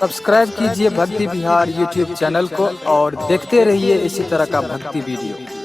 Subscribe कीजिए भक्ति विहार YouTube channel को और देखते रहिए इसी तरह का भक्ति वीडियो।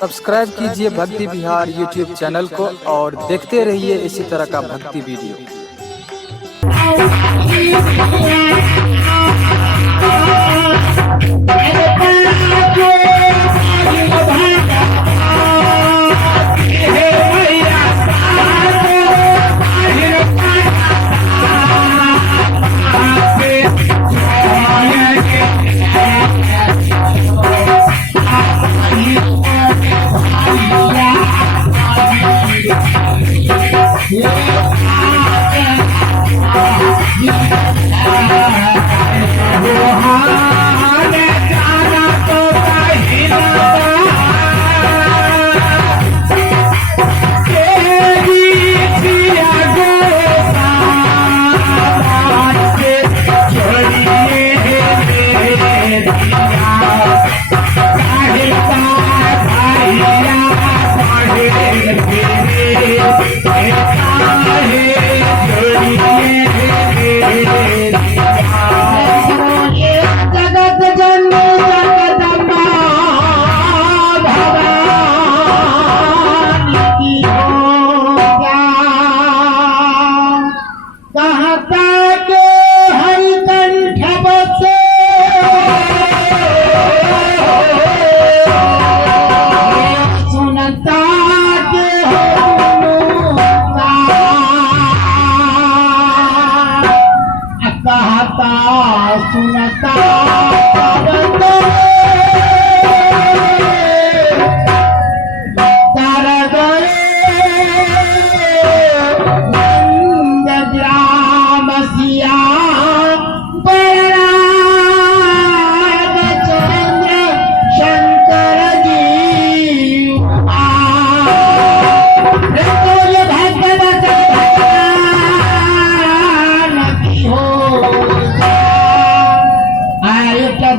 सब्सक्राइब कीजिए भक्ति बिहार यूट्यूब चैनल को और देखते रहिए इसी तरह का भक्ति वीडियो।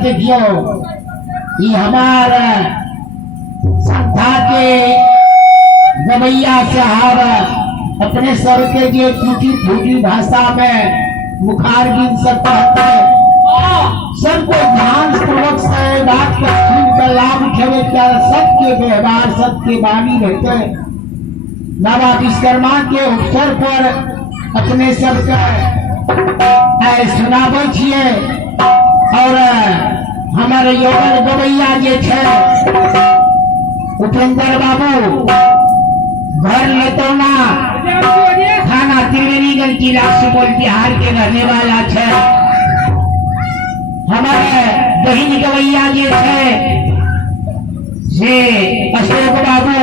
देखियो ये हमारा संस्था के गवैया साहब अपने सर के जो टूटी फूटी भाषा में मुखार गिन सब कहते हैं, सबको ध्यान पूर्वक से बात का लाभ उठावे क्या सबके व्यवहार सबके वाणी रहते बाबा विश्वकर्मा के अवसर पर अपने सबके सुनावे छिए और हमारे योगन गवैया जे छे उपेंद्र बाबू घर लेतौना थाना त्रिवेणीगंज जिला सुपौल बिहार के रहने वाला छे। हमारे बहिन गवैया जे छे से अशोक बाबू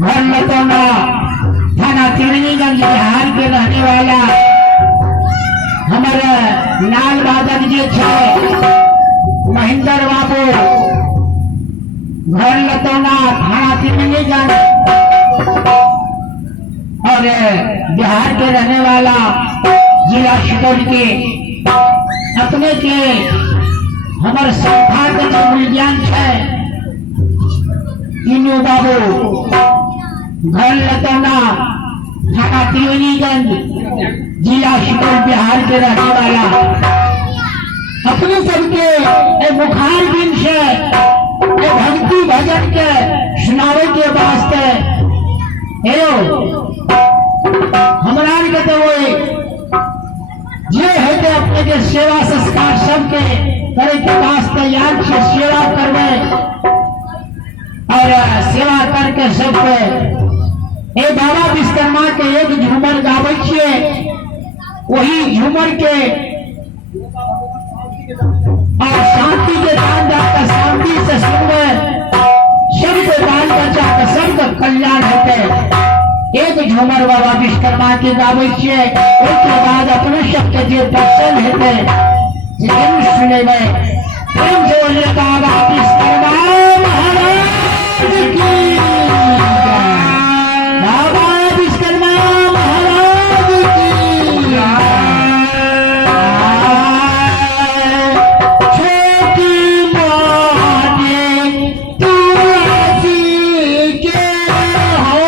घर लेतौना थाना त्रिवेणीगंज बिहार के रहने वाला हमारे लाल बादक जी छे महेंद्र बाबू घर लतौना थाना तिरमिलीगंज और बिहार के रहने वाला जिला शिवहर के अपने के हमारे संस्था के जो मूल्यांक है तीनों बाबू घर लतौना थाना त्रिवेणीगंज जिला शिवहर बिहार के रहने वाला अपने सबके मुखार दिन से भक्ति भजन के सुनावे के वास्ते हमारा के तो वो जे है तो अपने के सेवा संस्कार सबके करे के वास्ते याद से सेवा करवे और सेवा करके सबके बाबा विश्वकर्मा के एक झूमर गावे छे वही झूमर के और शांति के दान जाकर शांति से सुनवे सबके दान बचा कर सबका कल्याण होते एक झूमर बाबा विश्वकर्मा के गावे छे उसके बाद अपने सबके जो दर्शन होते जिन सुने में प्रेम से बोले बाबा विश्वकर्मा महाराज की बाबा विश्वकर्मा महाराज की छोटी माने तुलसी के हो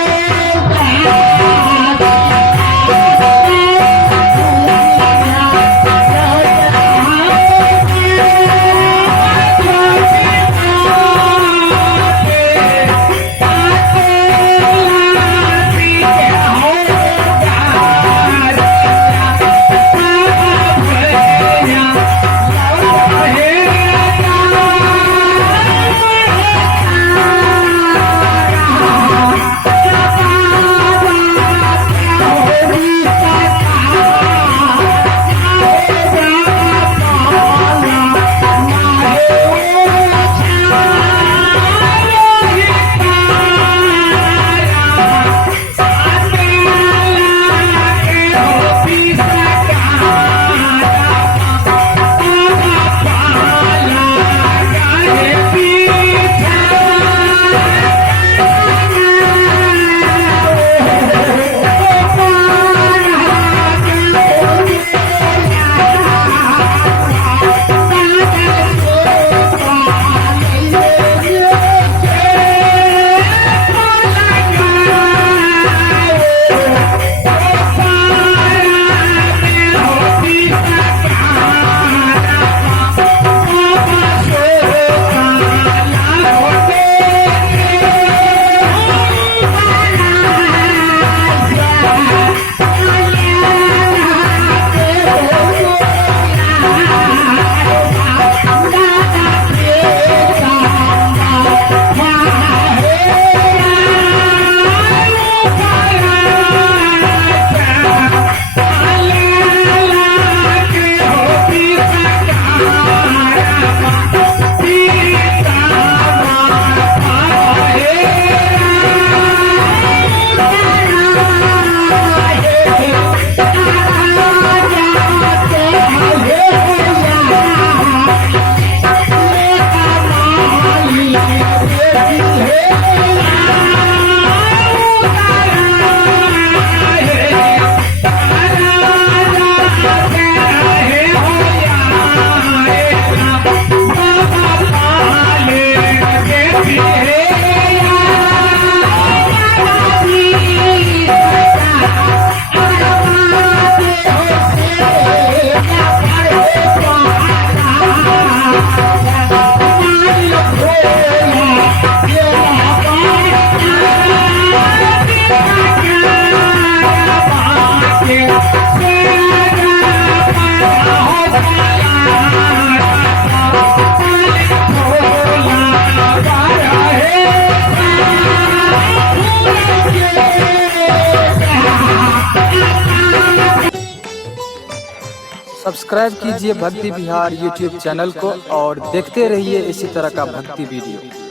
सब्सक्राइब कीजिए भक्ति बिहार यूट्यूब चैनल को और देखते रहिए इसी तरह का भक्ति वीडियो।